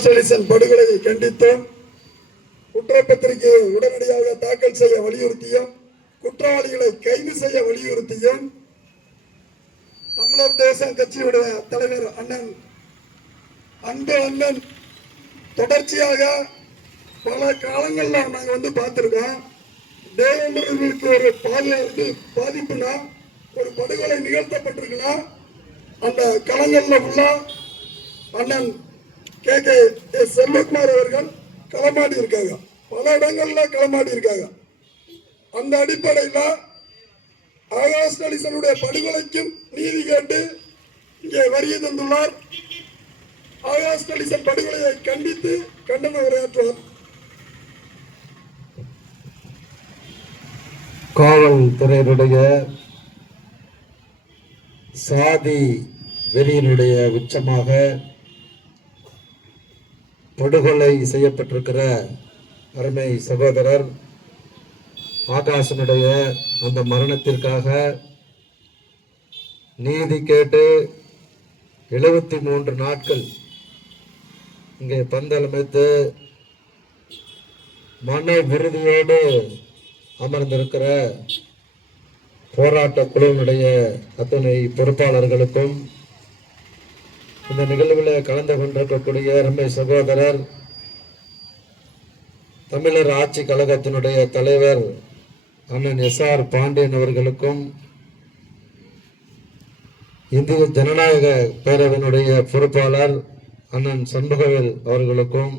ஸ்டாலின் படுகொலையை கண்டித்தும் குற்றப்பத்திரிகையை உடனடியாக தாக்கல் செய்ய வலியுறுத்தியும் குற்றவாளிகளை கைது செய்ய வலியுறுத்தியும் தமிழர் தேசம் கட்சியுடைய தலைவர் அண்ணன் அண்ணன் தொடர்ச்சியாக பல காலங்கள்ல நாங்க பார்த்திருக்கோம். தேவேந்திரர்களுக்கு ஒரு பாதிப்புனா ஒரு படுகொலை நிகழ்த்தப்பட்டிருக்குன்னா அந்த களங்கள்ல உள்ள அண்ணன் கே செல்வகுமார் அவர்கள் களமாடி இருக்காங்க, பல இடங்கள்ல களமாடி இருக்காங்க. அந்த அடிப்படையில் ஆகாஷ் கலிசனுடைய படுகொலைக்கும் நீதி கேட்டு இங்கே வருகை தந்துள்ளார். ஆகாஷ் கலிசன் படுகொலையை கண்டித்து கண்டன உரையாற்றுவார். காவல்துறையினுடைய சாதி வெறியினுடைய உச்சமாக படுகொலை செய்யப்பட்டிருக்கிற அருமை சகோதரர் ஆகாஷனுடைய அந்த மரணத்திற்காக நீதி கேட்டு 73 நாட்கள் இங்கே பந்தலமைத்து மன விருதியோடு அமர்ந்திருக்கிற போராட்ட குழுவினுடைய அத்தனை பொறுப்பாளர்களுக்கும் இந்த நிகழ்வில் கலந்து கொண்டிருக்கக்கூடிய அருமை சகோதரர் தமிழர் ஆட்சி கழகத்தினுடைய தலைவர் அண்ணன் SR பாண்டியன் அவர்களுக்கும் இந்திய ஜனநாயக பேரவையினுடைய பொறுப்பாளர் அண்ணன் சண்முகவேல் அவர்களுக்கும்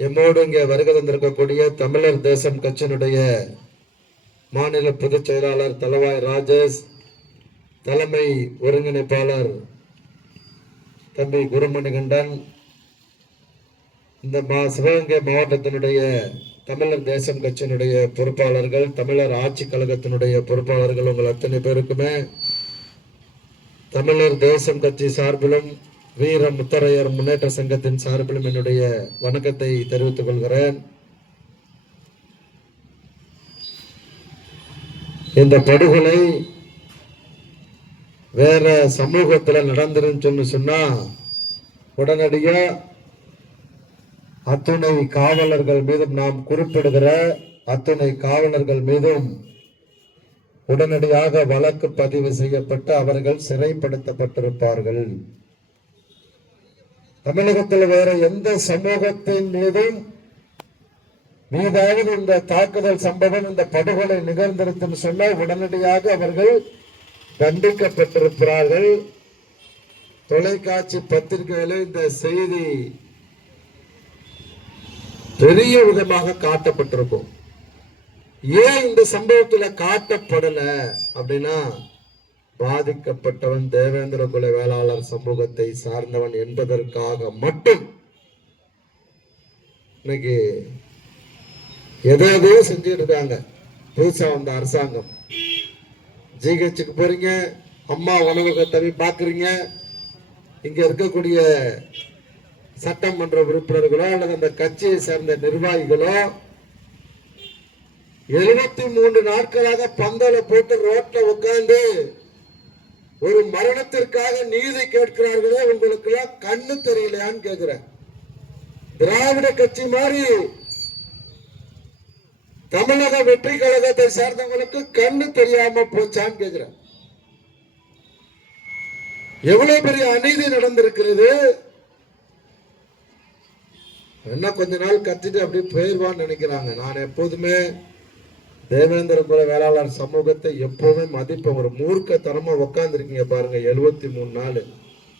எம்மோடு இங்கே வருகை தந்திருக்கக்கூடிய தமிழர் தேசம் கட்சியினுடைய மாநில பொதுச் செயலாளர் தலவாய் ராஜேஷ், தலைமை ஒருங்கிணைப்பாளர் தம்பி குருமணிகண்டன், இந்த சிவகங்கை மாவட்டத்தினுடைய தமிழர் தேசம் கட்சியினுடைய பொறுப்பாளர்கள், தமிழர் ஆட்சி கழகத்தினுடைய பொறுப்பாளர்கள், உங்கள் அத்தனை பேருக்குமே தமிழர் தேசம் கட்சி சார்பிலும் வீர முத்தரையர் முன்னேற்ற சங்கத்தின் சார்பிலும் என்னுடைய வணக்கத்தை தெரிவித்துக் கொள்கிறேன். இந்த படுகொலை வேற சமூகத்துல நடந்துருன்னு சொன்னா உடனடியா அத்துணை காவலர்கள் மீதும், நாம் குறிப்பிடுகிற அத்துணை காவலர்கள் மீதும் உடனடியாக வழக்கு பதிவு செய்யப்பட்டு அவர்கள் சிறைப்படுத்தப்பட்டிருப்பார்கள். தமிழகத்தில் வேற எந்த சமூகத்தின் மீதும் மீதாவது இந்த தாக்குதல் சம்பவம், இந்த படுகொலை நிகழ்ந்திருக்குன்னு சொன்ன உடனடியாக அவர்கள் தண்டிக்கப்பட்டிருக்கிறார்கள். தொலைக்காட்சி பத்திரிகைகளில் இந்த செய்தி பெரிய விதமாக காட்டப்பட்டிருக்கும். ஏன் இந்த சம்பவத்தில் காட்டப்படல அப்படின்னா, பாதிக்கப்பட்டவன் தேவேந்திர குல வேளாளர் சமூகத்தை சார்ந்தவன் என்பதற்காக மட்டும் இன்னைக்கு எதோ செஞ்சுட்டு இருக்காங்க. புதுசா வந்த அரசாங்கம், ஜிஹெச்சுக்கு போறீங்க, அம்மா உணவகத்தை பாக்குறீங்க, இங்க இருக்கக்கூடிய சட்டமன்ற உறுப்பினர்களோ அல்லது அந்த கட்சியை சேர்ந்த நிர்வாகிகளோ 73 நாட்களாக பந்தல போட்டு ரோட்ல உட்கார்ந்து ஒரு மரணத்திற்காக நீதி கேட்கிறார்களே, உங்களுக்கு எல்லாம் கண்ணு தெரியலையான்னு கேட்கிறேன். திராவிட கட்சி மாதிரி தமிழக வெற்றி கழகத்தை சேர்ந்தவங்களுக்கு கண்ணு தெரியாம போச்சான்னு கேட்கிறேன். எவ்வளவு பெரிய அநீதி நடந்திருக்கிறது. என்ன கொஞ்ச நாள் கத்திட்டு அப்படி போயிடுவான்னு நினைக்கிறாங்க. நான் எப்போதுமே தேவேந்திர குல வேளாளர் சமூகத்தை எப்பவுமே மதிப்பேன். ஒரு மூர்க்கத்தனமா உட்கார்ந்துருக்கீங்க பாருங்க 73 நாள்.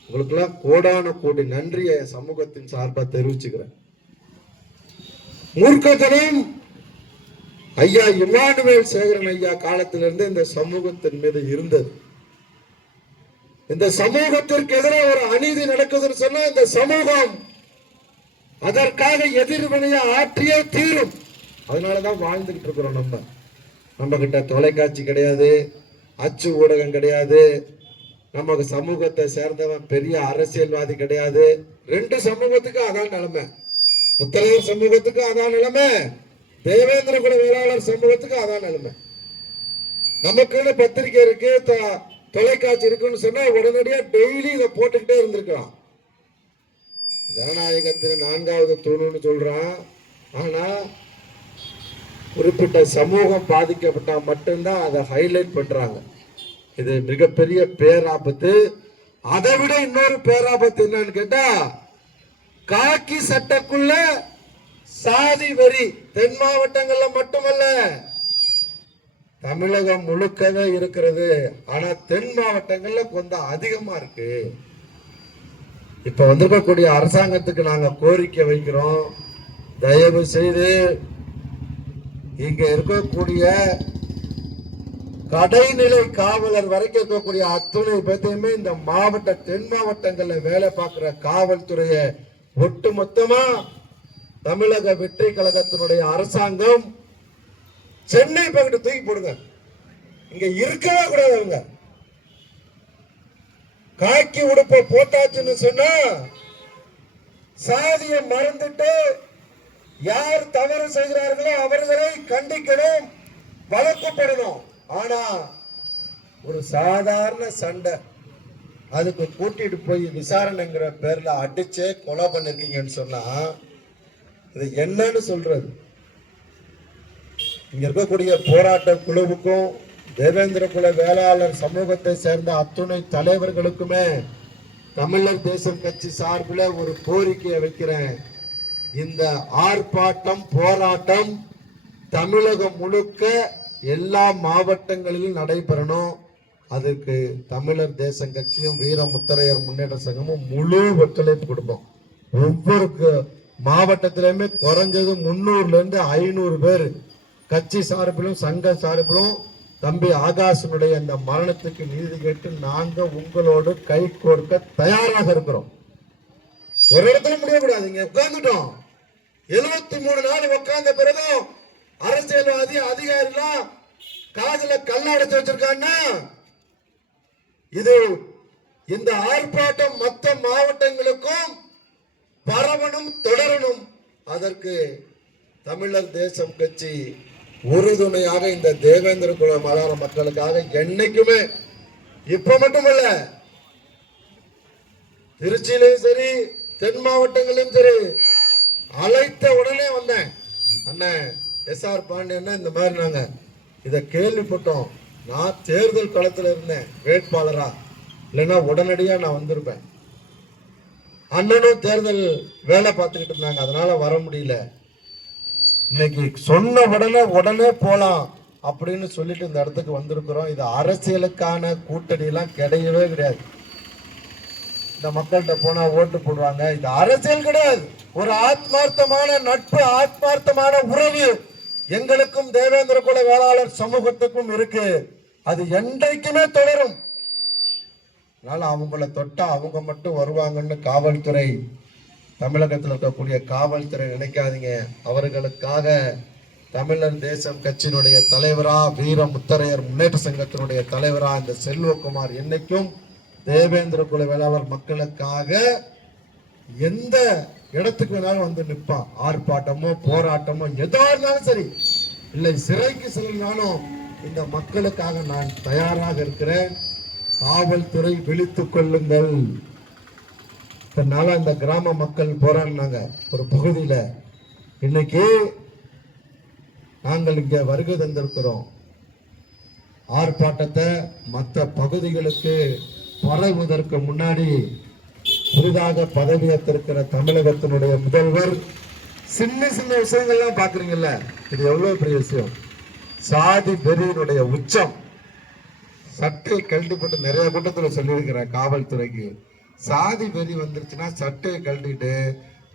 உங்களுக்கு எல்லாம் கோடான கோடி நன்றியை சமூகத்தின் சார்பா தெரிவிச்சுக்கிறேன். மூர்க்கத்தனம் ஐயா இமானுவேல் சேகரன் ஐயா காலத்திலிருந்து இந்த சமூகத்தின் மீது இருந்தது. இந்த சமூகத்திற்கு எதிராக ஒரு அநீதி நடக்குதுன்னு சொன்னா இந்த சமூகம் அதற்காக எதிர்வினையா ஆற்றியே தீரும். அதனாலதான் வாழ்ந்துகிட்டு இருக்கிறோம். நம்ம கிட்ட தொலைக்காட்சி கிடையாது, அச்சு ஊடகம் கிடையாது, நமக்கு சமூகத்தை சேர்ந்தவன் பெரிய அரசியல்வாதி கிடையாது. 2 சமூகத்துக்கு அதான் நிலைமை. முத்தரையர் சமூகத்துக்கு அதான் நிலைமை, தேவேந்திர குல வேளாளர் சமூகத்துக்கு அதான் நிலைமை. நமக்குன்னு பத்திரிகை இருக்கு, தொலைக்காட்சி இருக்குன்னு சொன்னா உடனடியா டெய்லி இதை போட்டுக்கிட்டே இருந்திருக்கலாம். ஜனநாயகத்தின் 4வது தூணுன்னு சொல்றான். ஆனா குறிப்பிட்ட சமூகம் பாதிக்கப்பட்டா மட்டும்தான் அதை ஹைலைட் பண்றாங்க. இது மிகப்பெரிய பேராபத்து. அதை விட இன்னொரு பேராபத்து என்னன்னு கேட்டா, காக்கி சட்டக்குள்ள சாதி வரி தென் மாவட்டங்கள்ல மட்டுமல்ல, தமிழகம் முழுக்கவே இருக்கிறது. ஆனா தென் மாவட்டங்கள்ல கொஞ்சம் அதிகமா இருக்கு. இப்ப வந்திருக்கக்கூடிய அரசாங்கத்துக்கு நாங்க கோரிக்கை வைக்கிறோம், தயவு செய்து இங்க இருக்கக்கூடிய கடைநிலை காவலர் வரைக்கும் இருக்கக்கூடிய அத்துணை பேத்தையுமே இந்த மாவட்ட தென் மாவட்டங்கள்ல வேலை பார்க்கிற காவல்துறையை ஒட்டுமொத்தமா தமிழக வெற்றி கழகத்தினுடைய அரசாங்கம் சென்னை பக்கத்து தூக்கி போடுங்க. இங்க இருக்கவே கூடாது. அவங்க காக்கி உடுப்ப போட்டாச்சுன்னு சொன்னா சாதியை மறந்துட்டு யார் தவறு செய்கிறார்களோ அவர்களை கண்டிக்கணும், வழக்கப்படணும். ஆனா ஒரு சாதாரண சண்டை, அதுக்கு கூட்டிட்டு போய் விசாரணைங்கிற பேர்ல அடிச்சே கொலை பண்ணிருக்கீங்கன்னு சொன்னா இது என்னன்னு சொல்றது? இங்க இருக்கக்கூடிய போராட்ட குழுவுக்கும் தேவேந்திர குல வேளாளர் சமூகத்தை சேர்ந்த அத்துணை தலைவர்களுக்குமே தமிழர் தேசம் கட்சி சார்பில் ஒரு கோரிக்கையை வைக்கிறேன். இந்த ஆர்ப்பாட்டம் போராட்டம் தமிழகம் முழுக்க எல்லா மாவட்டங்களிலும் நடைபெறணும். அதுக்கு தமிழர் தேசம் கட்சியும் வீர முத்தரையர் முன்னேற்ற சங்கமும் முழு ஒத்துழைப்பு கொடுப்போம். ஒவ்வொரு மாவட்டத்திலுமே குறைஞ்சது 300ல இருந்து 500 பேர் கட்சி சார்பிலும் சங்க சார்பிலும் தம்பி ஆகாசனுடைய அந்த மரணத்துக்கு நீதி கேட்டு நாங்க உங்களோடு கை கோர்க்க தயாராக இருக்கிறோம். ஒரு இடத்துல முடியக்கூடாது. இங்க உட்கார்ந்துட்டோம், 73 நாள் உட்கார்ந்த பிறகும் அரசியல்வாதி அதிகாரிலாம் காதுல கல்லடைச்சு வச்சிருக்காங்கன்னா இது இந்த ஆர்ப்பாட்டம் மற்ற மாவட்டங்களுக்கும் பரவணும், தொடரணும். அதற்கு தமிழர் தேசம் கட்சி உறுதுணையாக இந்த தேவேந்திர குல மகார மக்களுக்காக என்னைக்குமே, இப்ப மட்டுமல்ல, திருச்சியிலும் சரி தென் மாவட்டங்களிலும் சரி, அழைத்த உடனே வந்தேன். அண்ணன் SR பாண்டியன் இந்த மாதிரி நாங்க இதை கேள்விப்பட்டோம், நான் தேர்தல் களத்தில் இருந்தேன் வேட்பாளரா, இல்லைன்னா உடனடியா நான் வந்திருப்பேன். அண்ணனும் தேர்தல் வேலை பார்த்துக்கிட்டு இருந்தாங்க, அதனால வர முடியல. இன்னைக்கு சொன்ன உடனே போலாம் அப்படின்னு சொல்லிட்டு இந்த இடத்துக்கு வந்திருக்கிறோம். இது அரசியலுக்கான கூட்டணி எல்லாம் கிடையவே கிடையாது. இந்த மக்கள்கிட்ட போனா ஓட்டு போடுவாங்க, இது அரசியல் கிடையாது. ஒரு ஆத்மார்த்தமான நட்பு, ஆத்மார்த்தமான உறவு எங்களுக்கும் தேவேந்திர குல வேளாளர் சமூகத்துக்கும் இருக்கு. அது என்றைக்குமே தொடரும். அதனால அவங்கள தொட்டா அவங்க மட்டும் வருவாங்கன்னு காவல்துறை, தமிழகத்தில் இருக்கக்கூடிய காவல்துறை நினைக்காதீங்க. அவர்களுக்காக தமிழர் தேசம் கட்சியினுடைய தலைவரா, வீர முத்தரையர் முன்னேற்ற சங்கத்தினுடைய தலைவரா இந்த செல்வகுமார் என்னைக்கும் தேவேந்திர குல வேளாளர் மக்களுக்காக எந்த இடத்துக்கு வேணாலும் வந்து நிற்பான். ஆர்ப்பாட்டமோ போராட்டமோ எதோ இருந்தாலும் சரி, இல்லை சிறைக்கு செல்லனாலும் இந்த மக்களுக்காக நான் தயாராக இருக்கிறேன். காவல்துறை விழித்துக் கொள்ளுங்கள். இதனால இந்த கிராம மக்கள் போராடினாங்க ஒரு பகுதியில. இன்னைக்கு நாங்கள் இங்க வருகை தந்திருக்கிறோம். ஆர்ப்பாட்டத்தை மற்ற பகுதிகளுக்கு பரவுவதற்கு முன்னாடி புதிதாக பதவியேற்றிருக்கிற தமிழகத்தினுடைய முதல்வர் சின்ன சின்ன விஷயங்கள்லாம் பாக்குறீங்கல்ல, இது எவ்வளவு பெரிய விஷயம். சாதி வெறியினுடைய உச்சம். சட்டையை கழட்டிப்பட்டு நிறைய கூட்டத்தில் சொல்லியிருக்கிற காவல்துறைக்கு, சாதி வெறி வந்துருச்சுன்னா சட்டையை கழட்டிட்டு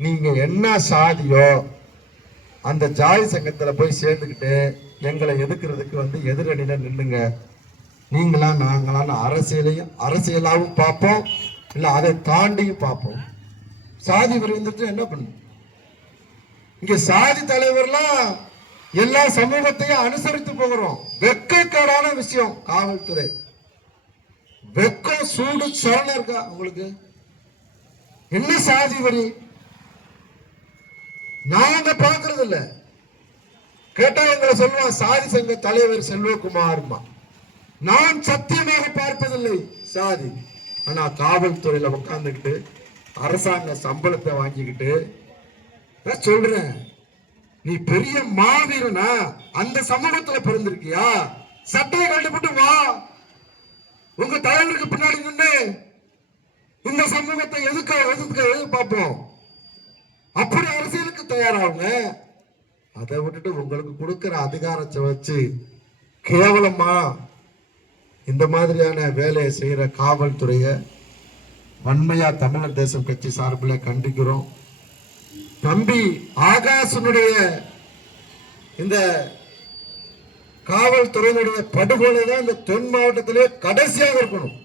நீங்க என்ன சாதியோ அந்த ஜாதி சங்கத்துல போய் சேர்ந்துக்கிட்டு எங்களை எதிர்க்கிறதுக்கு வந்து எதிரணியில நின்னுங்க. நீங்களா நாங்களான்னு அரசியலாவும் பார்ப்போம், இல்ல அதை தாண்டியும் பார்ப்போம். சாதி வெறி வந்துட்டு என்ன பண்ணும்? இங்க சாதி தலைவர்லாம் எல்லா சமூகத்தையும் அனுசரித்து போகிறோம். வெக்கக்கேடான விஷயம். காவல்துறை வெக்கம் சூடு சரணம் இருக்கா உங்களுக்கு? என்ன சாதி வரி நாங்க பாக்குறது இல்ல. கேட்டா எங்களை சொல்லுவான் சாதி சங்க தலைவர் செல்வகுமார்மா. நான் சத்தியமாக பார்ப்பதில்லை சாதி. ஆனா காவல்துறையில உட்கார்ந்துக்கிட்டு அரசாங்க சம்பளத்தை வாங்கிக்கிட்டு நான் சொல்றேன், நீ பெரிய மாவீரனா? அந்த சமூகத்துல பிறந்திருக்கியா? சட்டையை கட்டுப்பட்டு வா, உங்க தலைவருக்கு பின்னாடி நின்று இந்த சமூகத்தை எதுக்கு பார்ப்போம். அப்படி அரசியலுக்கு தயாராகுங்க. அதை விட்டுட்டு உங்களுக்கு கொடுக்கிற அதிகாரத்தை வச்சு கேவலமா இந்த மாதிரியான வேலையை செய்யற காவல்துறைய வன்மையா தமிழர் தேசம் கட்சி சார்பில் கண்டிக்கிறோம். தம்பி ஆகாசனுடைய இந்த காவல்துறையினுடைய படுகொலை தான் இந்த தென் மாவட்டத்திலே கடைசியாக இருக்கணும்.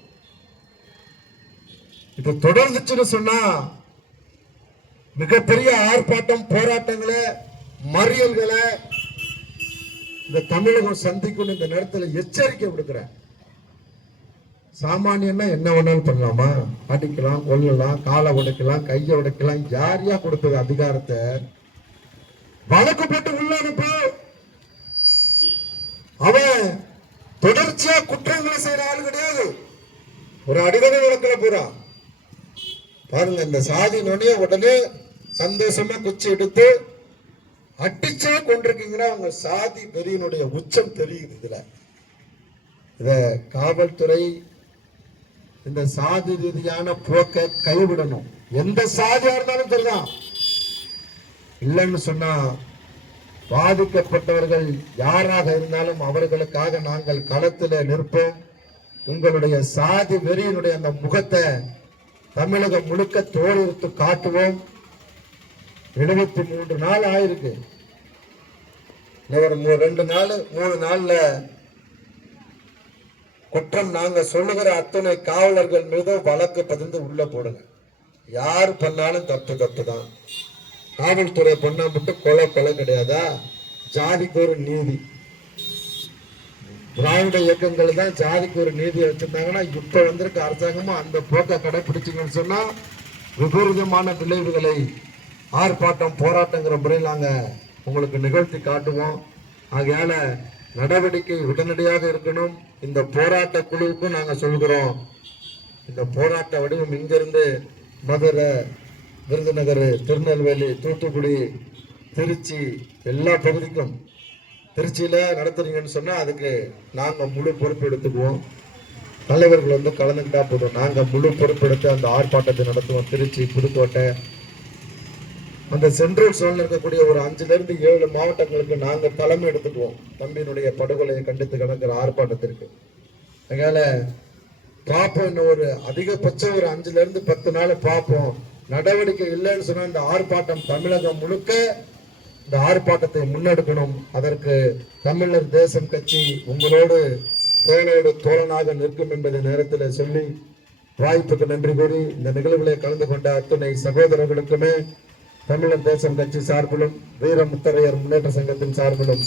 இது தொடர்ந்துச்சுன்னு சொன்னா மிகப்பெரிய ஆர்ப்பாட்டம், போராட்டங்களை, மறியல்களை இந்த தமிழகம் சந்திக்கும். இந்த நேரத்தில் எச்சரிக்கை விடுக்கிறேன். சாமானியன்னா என்ன வேணாலும் பண்ணலாமா? அடிக்கலாம், கொல்லலாம், காலை உடைக்கலாம், கையை உடைக்கலாம். யாரையா கொடுத்தது அதிகாரத்தை? வழக்கு போட்டு உள்ள அனுப்பு. அவன் தொடர்ச்சியா குற்றங்களை செய்யற ஆள் கிடையாது. ஒரு அடிதடி வழக்குல போறான் பாருங்க. இந்த சாதி நுழைய உடனே சந்தோஷமா குச்சி எடுத்து அடிச்சே கொண்டிருக்கீங்கன்னா அவங்க சாதி வெறியினுடைய உச்சம் தெரியுது. இதுல இத காவல்துறை இந்த சாதி ரீதியான போக்கை கைவிடணும். எந்த சாதியா இருந்தாலும் சரிதான். இல்லைன்னு சொன்னா பாதிக்கப்பட்டவர்கள் யாராக இருந்தாலும் அவர்களுக்காக நாங்கள் களத்தில் நிற்போம். உங்களுடைய சாதி வெறியினுடைய அந்த முகத்தை தமிழகம் முழுக்க தோலுறுத்து காட்டுவோம். 73 நாள் ஆயிருக்கு. ஒரு 2 நாள் 3 நாள்ல குற்றம் நாங்க சொல்லுகிற அத்தனை காவலர்கள் மீது வழக்கு பதிந்து உள்ள போடுங்க. யார் பண்ணாலும் தப்பு தான். காவல்துறை பண்ணா மட்டும் கொலை கிடையாதா? ஜாதிக்கு ஒரு நீதி. திராவிட இயக்கங்கள் தான் ஜாதிக்கு ஒரு நீதியை வச்சிருந்தாங்கன்னா இப்ப வந்திருக்க அரசாங்கமும் அந்த போக்கை கடைபிடிச்சிங்கன்னு சொன்னா விபரீதமான விளைவுகளை ஆர்ப்பாட்டம், போராட்டங்கிற முறையில் நாங்க உங்களுக்கு நிகழ்த்தி காட்டுவோம். ஆகையால நடவடிக்கை உடனடியாக இருக்கணும். இந்த போராட்ட குழுவுக்கும் நாங்க சொல்கிறோம், இந்த போராட்ட வடிவம் இங்கிருந்து மதுரை, விருதுநகர், திருநெல்வேலி, தூத்துக்குடி, திருச்சி எல்லா பகுதிக்கும், திருச்சியில நடத்துறீங்கன்னு சொன்னா அதுக்கு நாங்க முழு பொறுப்பு எடுத்துக்குவோம். தலைவர்கள் வந்து கலந்துக்கிட்டா போதும். நாங்க முழு பொறுப்பெடுத்து அந்த ஆர்ப்பாட்டத்தை நடத்துவோம். திருச்சி, புதுக்கோட்டை, அந்த சென்ட்ரல் சோன்ல இருக்கக்கூடிய ஒரு 5 to 7 மாவட்டங்களுக்கு நாங்க தலைமை எடுத்துக்குவோம். தம்பியினுடைய படுகொலையை கண்டித்து கிடக்கிற ஆர்ப்பாட்டத்திற்கு. அதனால பார்ப்போம், இன்னும் ஒரு அதிகபட்சம் ஒரு 5 to 10 நாள் பார்ப்போம். நடவடிக்கை இல்லைன்னு சொன்னா இந்த ஆர்ப்பாட்டம் தமிழகம் முழுக்க இந்த ஆர்ப்பாட்டத்தை முன்னெடுக்கணும். அதற்கு தமிழர் தேசம் கட்சி உங்களோடு தோளோடு தோழனாக நிற்கும் என்பதை நேரத்தில் சொல்லி வாய்ப்புக்கு நன்றி கூறி இந்த நிகழ்வுகளை கலந்து கொண்ட அத்துணை சகோதரர்களுக்குமே தமிழர் தேசம் கட்சி சார்பிலும் வீர முத்தரையர் முன்னேற்ற சங்கத்தின் சார்பிலும்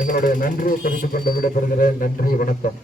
எங்களுடைய நன்றியை தெரிவித்துக் கொண்டு விடைபெறுகிறேன். நன்றி, வணக்கம்.